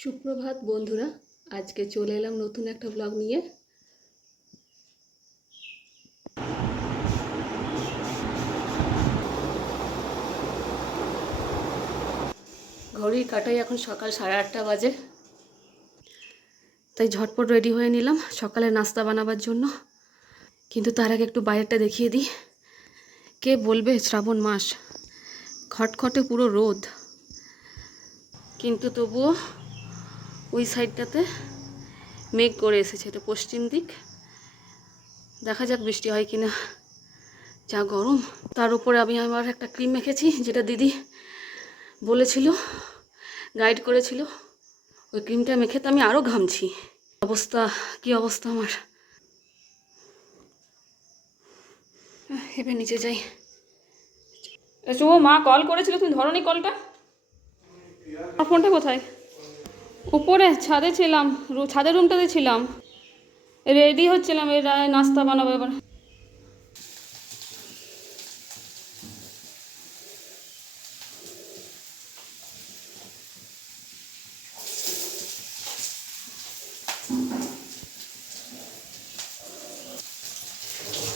সুপ্রভাত বন্ধুরা, আজকে চলে এলাম নতুন একটা ব্লগ নিয়ে। ঘড়ির কাঁটায় এখন সকাল 8:30 বাজে, তাই ঝটপট রেডি হয়ে নিলাম সকালে নাস্তা বানাবার জন্য। কিন্তু তার আগে একটু বাইরেটা দেখিয়ে দিই। কে বলবে শ্রাবণ মাস, খটখটে পুরো রোদ, কিন্তু তবুও ওই সাইডটাতে মেঘ করে এসেছে। এটা পশ্চিম দিক, দেখা যাক বৃষ্টি হয় কিনা। যা গরম, তার উপরে আমি আমার একটা ক্রিম মেখেছি, যেটা দিদি বলেছিল, গাইড করেছিল। ওই ক্রিমটা মেখে তো আমি আরও ঘামছি। অবস্থা, কি অবস্থা আমার। এবার নিচে যাই। শুভ, মা কল করেছিল, তুমি ধরোনি কলটা। আমার ফোনটা কোথায়? উপরে ছাদে ছিলাম, ছাদের রুমটাতে ছিলাম, রেডি হচ্ছিলাম, এই নাস্তা বানাবো এবার।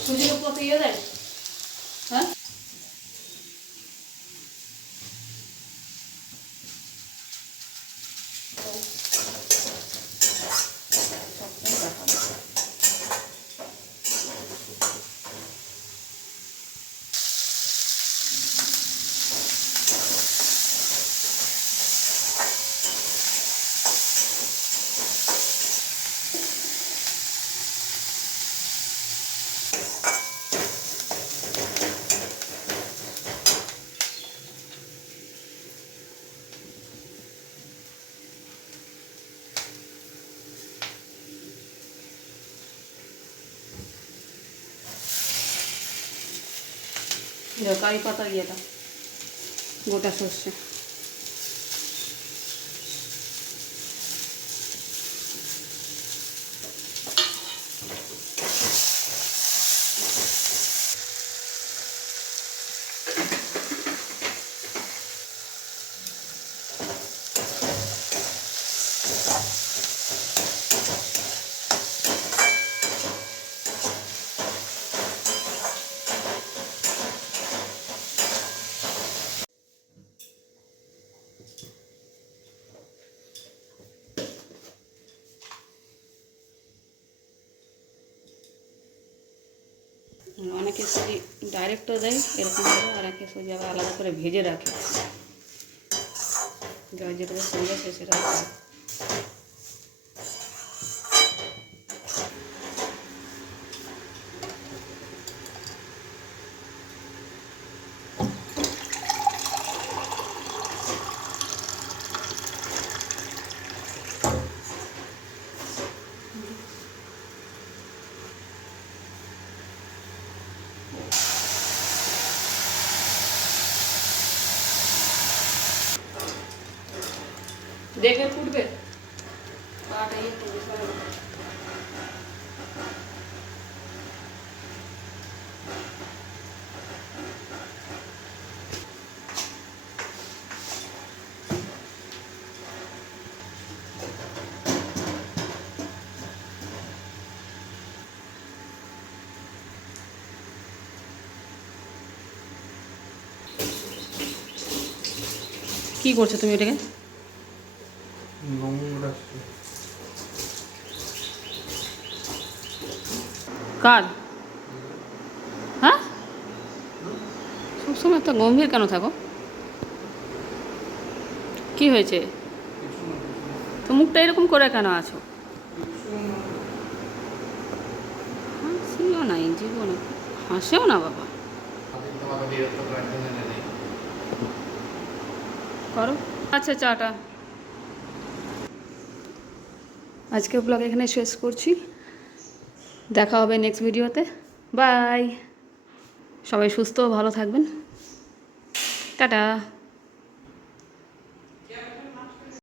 সুজির উপর দিয়ে দেয়, হ্যাঁ। কারি পাতা ইয়েটা, গোটা সর্ষে। অনেকে সুজি ডাইরেক্টও দেয় এরকমভাবে, আর অনেকে সুজি আবার আলাদা করে ভেজে রাখে, যার যেটা সুন্দর আছে সেটা। দেখবে ফুটবে, পাটা ইয়ে করবে সবাই। কি করছো তুমি এটাকে? কার? হ্যাঁ, সবসময় এত গম্ভীর কেন থাকো? কি হয়েছে? তো মুখটা এরকম করে কেন আছো? হাসিও নাই জীবনে, হাসেও না বাবা। করো। আচ্ছা, চাটা। আজকে ব্লগ এখানে শেষ করছি, দেখা হবে নেক্সট ভিডিওতে। বাই। সবাই সুস্থ ও ভালো থাকবেন। টাটা।